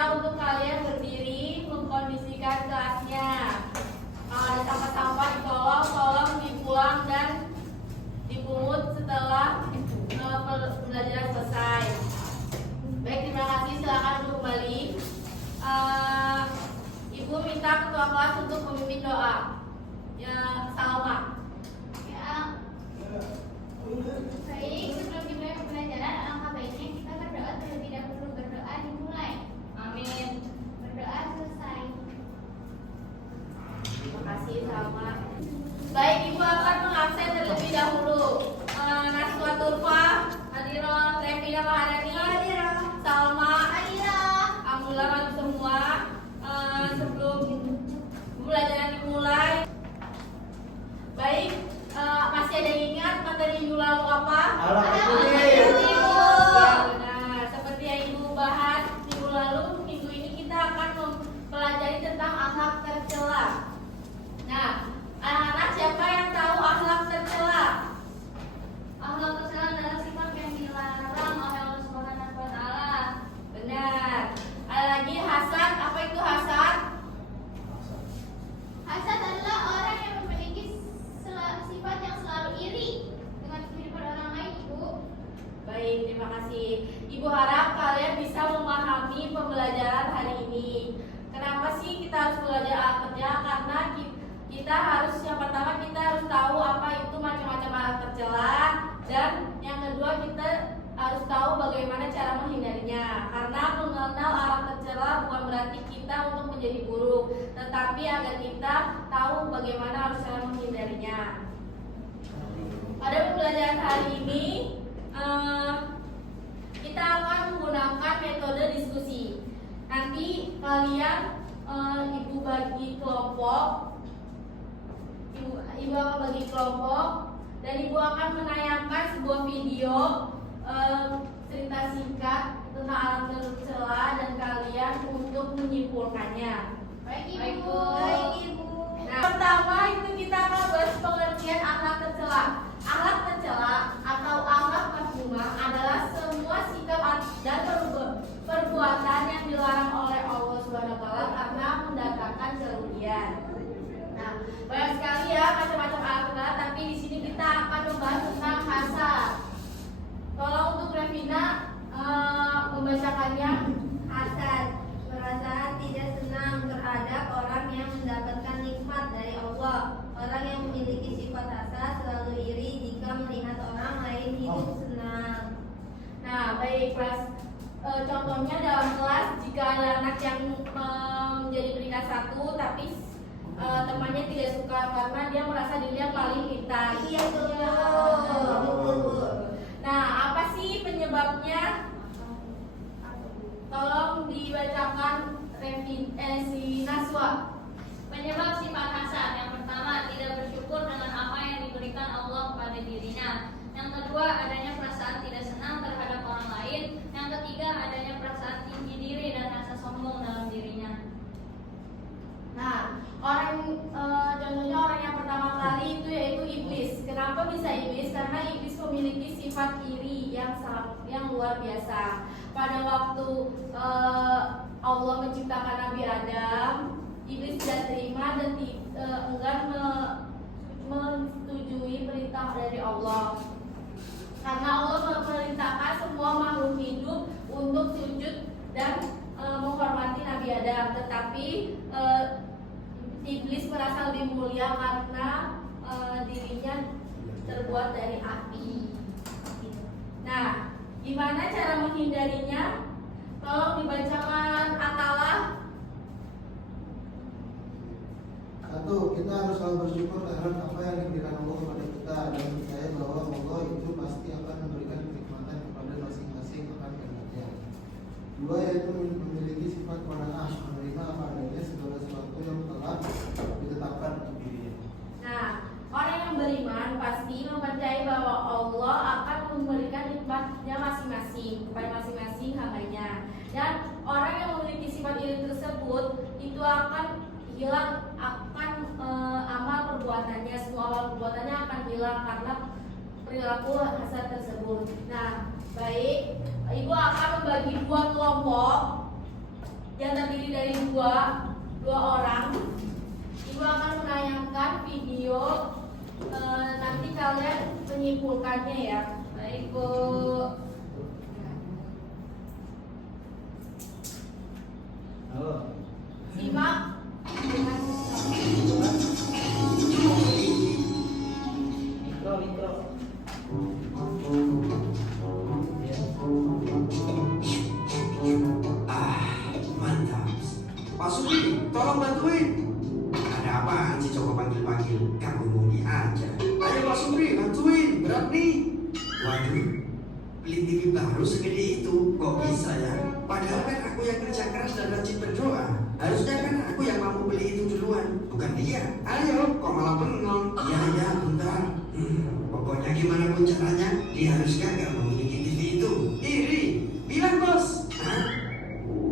Minta untuk kalian berdiri mengkondisikan kelasnya. Kalau ada sampah-sampah tolong dibuang dan dipungut setelah pembelajaran selesai. Baik, terima kasih. Silakan duduk kembali. Ibu minta ketua kelas untuk memimpin doa. Ya, Salma. Ya. Baik, sebelum dimulai pembelajaran, alangkah baiknya kita berdoa terlebih dahulu. Berdoa dimulai. Amin. Berdoa selesai. Terima kasih, Salma. Baik, Ibu akan mengabsen terlebih dahulu. Naswa Turfa, Hadiroh, Revina Maharani, Hadiroh, Salma, Hadiroh, Alhamdulillah semua. Sebelum pembelajaran dimulai, baik, masih ada yang ingat materi minggu lalu apa? Ya, benar. Seperti yang Ibu bahas minggu lalu, minggu ini kita akan mempelajari tentang akhlak tercela. Nah, anak-anak siapa yang tahu akhlak tercela? Akhlak tercela adalah sifat yang dilarang oleh Allah Subhanahu wa taala. Benar. Ada lagi hasad. Apa itu hasad? Hasad adalah orang yang memiliki sifat yang selalu iri dengan kehidupan orang lain, Ibu. Baik, terima kasih. Ibu harap kalian bisa memahami pembelajaran hari ini. Kenapa sih kita harus belajar akhlak tercela? Karena kita harus, yang pertama kita harus tahu apa itu macam-macam akhlak tercela, dan yang kedua kita harus tahu bagaimana cara menghindarinya. Karena mengenal akhlak tercela bukan berarti kita untuk menjadi buruk, tetapi agar kita tahu bagaimana harus cara menghindarinya. Pada pembelajaran hari ini kita akan menggunakan metode diskusi. Nanti kalian ibu bagi kelompok, ibu akan bagi kelompok, dan ibu akan menayangkan sebuah video cerita singkat tentang akhlak tercela dan kalian untuk menyimpulkannya. Baik, Ibu. Baik, Ibu. Nah, pertama itu kita akan bahas pengertian akhlak tercela. Akhlak tercela atau akhlak mazmumah adalah semua sikap dan perbuatan yang dilarang oleh Allah Subhanahu wa taala karena mendatangkan kerugian. Nah, banyak sekali ya macam-macam akhlak, tapi di sini kita akan membahas tentang hasad. Tolong untuk Revina membacakannya. Hasad, perasaan tidak senang terhadap orang yang mendapatkan nikmat dari Allah. Orang yang memiliki sifat hasad selalu iri jika melihat orang lain hidup senang. Nah, baik kelas. Contohnya dalam kelas, jika ada anak yang menjadi peringkat 1 tapi temannya tidak suka karena dia merasa dirinya paling pintar. Iya betul. Nah, apa sih penyebabnya? Tolong dibacakan si Naswa. Penyebab sifat hasad yang pertama, tidak bersyukur dengan apa yang diberikan Allah kepada dirinya. Yang kedua, adanya perasaan tidak senang terhadap orang lain. Yang ketiga, adanya perasaan tinggi diri dan rasa sombong dalam dirinya. Nah, contohnya orang yang pertama kali itu yaitu iblis. Kenapa bisa iblis? Karena iblis memiliki sifat iri yang luar biasa. Pada waktu Allah menciptakan Nabi Adam, iblis tidak terima dan enggan menyetujui perintah dari Allah. Karena Allah memerintahkan semua makhluk hidup untuk sujud dan menghormati Nabi Adam, tetapi iblis merasa lebih mulia karena dirinya terbuat dari api. Nah, gimana cara menghindarinya? Tolong dibacakan Atalah. 1. Kita harus selalu bersyukur terhadap apa yang diberikan Allah kepada kita dan percaya bahwa Allah itu pasti akan memberikan kenikmatan kepada masing-masing akan kehendaknya. 2. Yaitu memiliki sifat qanaah, menerima apa adanya segala sesuatu yang telah ditetapkan untuk dirinya. Nah, orang yang beriman pasti mempercayai bahwa Allah akan memberikan nikmatnya masing-masing kepada masing-masing hambanya. Dan orang yang memiliki sifat iri tersebut itu akan hilang, amal perbuatannya, semua amal perbuatannya akan hilang karena perilaku hasad tersebut. Nah, baik, ibu akan membagi 2 kelompok. yang terdiri dari dua orang. Ibu akan menayangkan video, nanti kalian menyimpulkannya ya. Baik, Bu. Halo. Simak dengan Mikro. Mantap. Pak Supri, tolong bantuin. Ada apaan sih coba panggil-panggil? Kamu bunyi aja. Ayo Pak Supri, bantuin. Berat nih. Waduh, beli TV baru segede itu. Kok bisa ya? Padahal kan aku yang kerja keras dan rajin berdoa. Harusnya kan aku yang mampu beli itu duluan, bukan dia. Ayo, kok malah bengong? Iya, bentar. Pokoknya gimana pun caranya, dia harus gagal memiliki TV itu. Iri, bilang bos. Hah?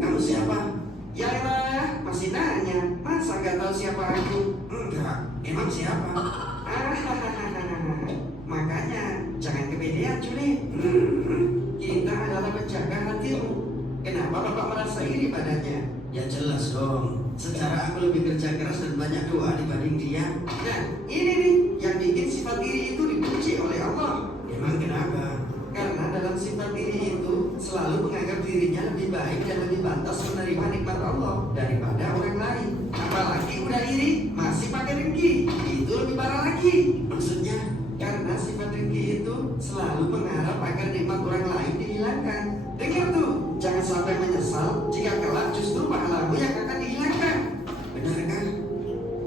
Kamu siapa? Ya elah, masih nanya. Masa gak tahu siapa aku? Enggak, emang siapa? Makanya jangan kepedean Juli. Kita adalah penjaga hatimu. Kenapa bapak merasa iri padanya? Ya jelas dong. Secara aku lebih kerja keras dan banyak doa dibanding dia. Nah, ini nih yang bikin sifat iri itu dibenci oleh Allah. Emang kenapa? Karena dalam sifat iri itu selalu menganggap dirinya lebih baik dan lebih pantas menerima nikmat Allah daripada orang lain. Apalagi udah iri masih pakai dengki, itu lebih parah lagi. Maksudnya karena sifat dengki itu selalu mengharap agar nikmat orang lain dihilangkan. Dengar tuh, jangan sampai menyesal jika kelak justru pahlamu yang akan dihilangkan. Benarkah?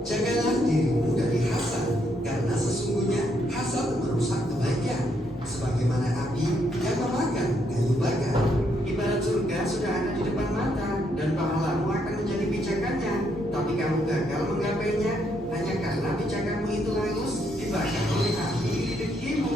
Jagalah dirimu dari hasad, karena sesungguhnya hasad merusak kebaikan. Sebagaimana api yang memakan kayu bakar. Ibarat surga sudah ada di depan mata dan pahlamu akan menjadi pijakannya. Tapi kamu gagal menggapainya hanya karena pijakanmu itu hangus dibakar oleh api di dengkimu.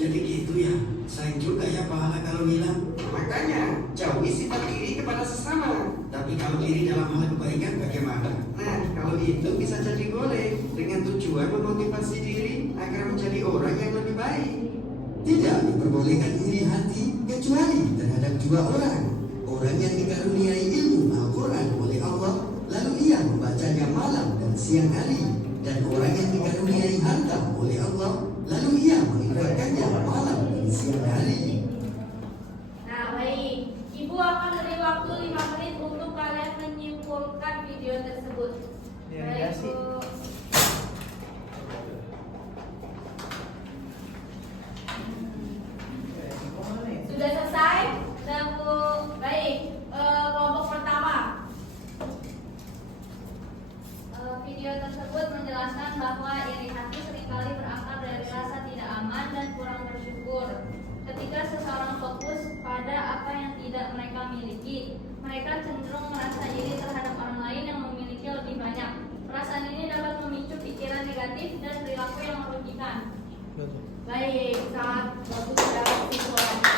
Jadi gitu ya, sayang juga ya pahala kalau hilang. Makanya jauhi sifat iri kepada sesama. Tapi kalau iri dalam hal kebaikan bagaimana? Nah, kalau itu bisa jadi boleh dengan tujuan memotivasi diri agar menjadi orang yang lebih baik. Tidak diperbolehkan iri hati kecuali terhadap dua orang. Orang yang dikaruniai ilmu Al-Quran oleh Allah, lalu ia membacanya malam dan siang hari. Dan orang yang dikaruniai harta oleh Allah, lalu ia menginfakkannya malam dan siang hari. Nah, baik. Ibu akan beri waktu 5 menit untuk kalian menyimpulkan video tersebut. Baik, Bu. Sudah selesai? Sudah, Bu. Baik. Kelompok pertama. Video tersebut menjelaskan bahwa iri hati seringkali berakar dari rasa tidak aman dan kurang bersyukur. Ketika seseorang fokus pada apa yang tidak mereka miliki, mereka cenderung merasa iri terhadap orang lain yang memiliki lebih banyak. Perasaan ini dapat memicu pikiran negatif dan perilaku yang merugikan. Baik, sangat bagus ya kesimpulannya.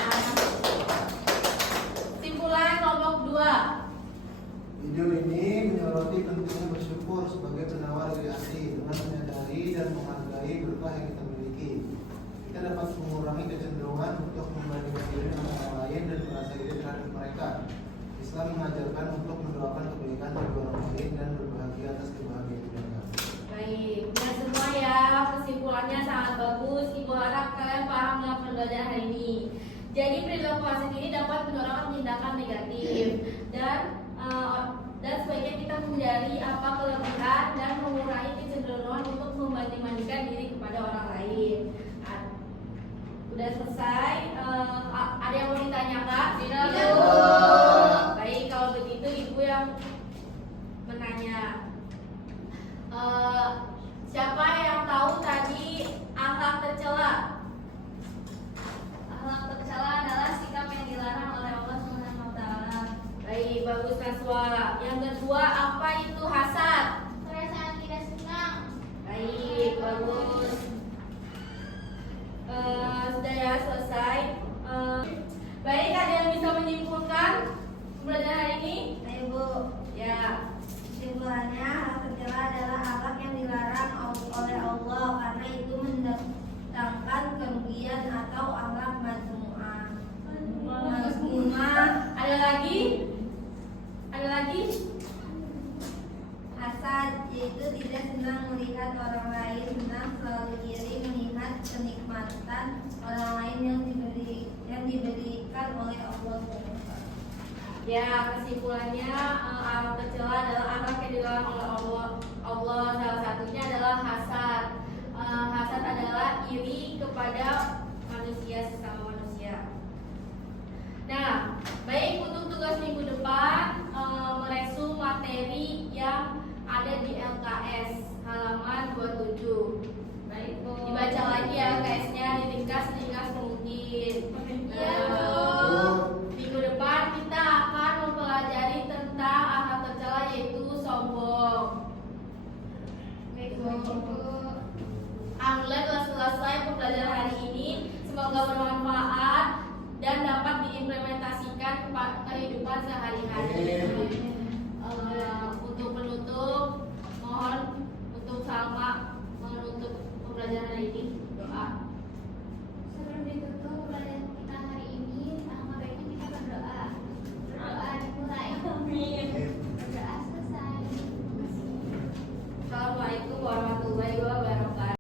Simpulan kelompok 2. Video ini menyoroti pentingnya bersyukur sebagai penawar iri hati dengan menyadari dan menghargai berkah yang kita miliki. Kita dapat mengurangi kecenderungan untuk membandingkan diri dengan orang lain dan merasa iri terhadap mereka. Islam mengajarkan untuk mendoakan kebaikan bagi orang lain dan berbahagia atas kebahagiaan mereka. Baik, dan semua ya kesimpulannya sangat bagus. Ibu harap kalian paham dengan pembelajaran hari ini. Jadi perilaku asik ini dapat mendorong tindakan negatif dan sebaiknya kita menghindari apa kelebihan dan mengurangi kecenderungan untuk membanding-bandingkan diri kepada orang lain. Udah selesai? Ada yang mau ditanyakan? Tidak, Bu. Bu. Baik, kalau begitu ibu yang menanya. Siapa yang tahu tadi akhlak tercela? Akhlak tercela adalah sikap yang dilarang oleh Allah Subhanahu wa taala. Baik, bagus Naswa. Yang kedua, apa itu hasad? Perasaan tidak senang. Baik, bagus. Sudah ya selesai. Baik, ada yang bisa menyimpulkan pembelajaran hari ini? Ayo Bu. Ya. Kesimpulannya, hal tercela adalah akhlak yang dilarang oleh Allah karena itu mendatangkan kerugian atau akhlak mazmumah. Ada lagi? Ada oleh Allah SWT. Ya, kesimpulannya akhlak tercela adalah akhlak yang dilarang oleh Allah. Salah satunya adalah hasad. Hasad adalah iri kepada manusia, sesama manusia. Nah, baik untuk tugas minggu depan